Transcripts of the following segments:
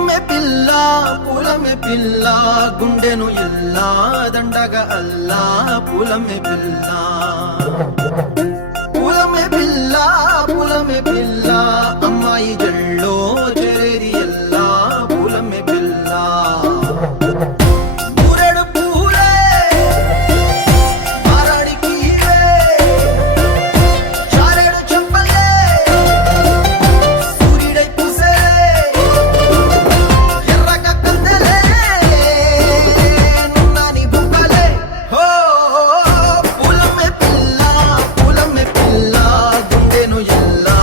పూలమే పిల్ల గుండెను ఎల్లా దండగా అల్లా పూలమే పిల్ల పూలమే పిల్ల అమ్మాయి జల్లో చేరేది ఎల్లా పూలమే పిల్ల మూరెడు పూలే మారాడికి చారేడు చెప్పలే సూర్యుడై పూసే ఎర్రగా కందలే నున్నాని బుక్కలే హో పూలమే పిల్ల గుండెను ఎల్లా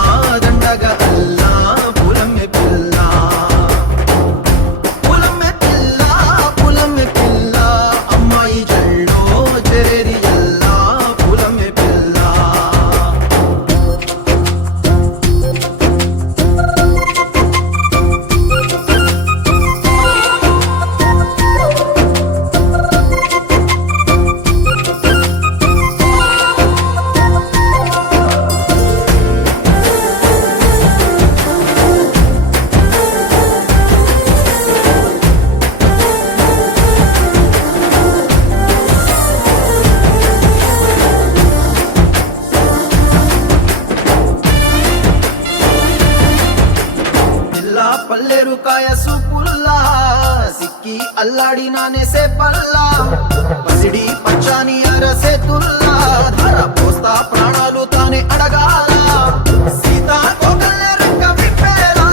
దండగా అల్లా పూలమే పిల్ల అమ్మాయి జల్లో చేరేది ఎల్లా పూలమే పిల్ల పల్లేరు కాయ సూపుల్లా సిక్కి అల్లాడి నానేసే పల్లా పసిడి పచ్చాని అరసే తుల్లా ధర పోస్తా ప్రాణాలు తానే అడగాల సీతా కోకల్లే రెక్క విప్పేలా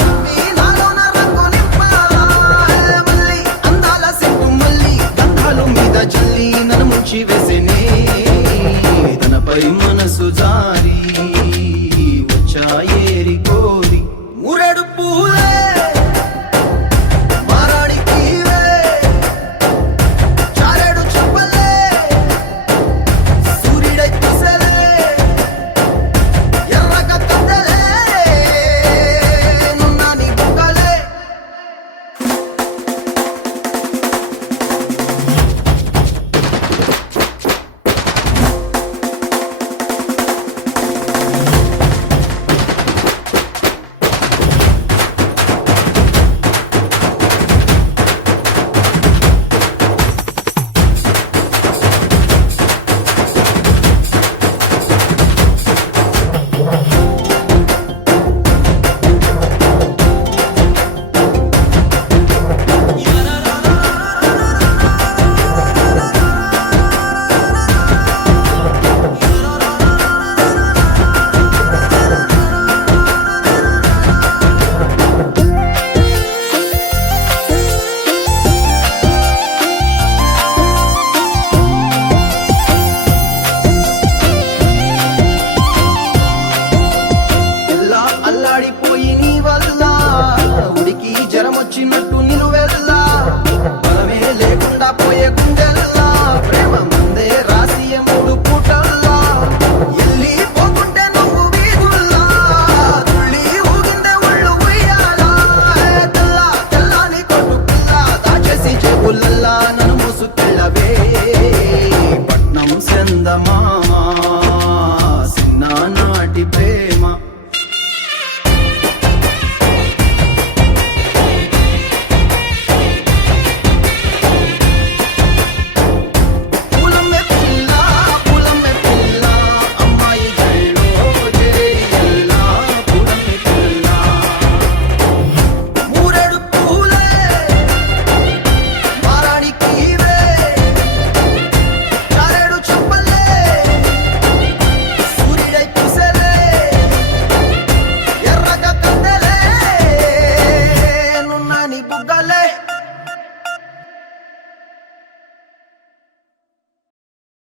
నవ్వి నాలోన రంగు నింపాలా మళ్ళీ అందాల సెట్టు మళ్ళీ గంధాలు మీద జల్లి నన్ను ముంచి వేసేనే తనపై మనసు జారి వచ్చాయేరి కోరి మూరెడు పూలే మారాడికి చారేడు చెప్పలే సూర్యుడై పూసలే ఎర్రగా కందలే నున్నాని బుక్కలే అల్లాడిపోయి నీ వల్ల ఉడికి జరమొచ్చినట్టు నిన్ను వెళ్ళా బలమే లేకుండా పోయే గుండె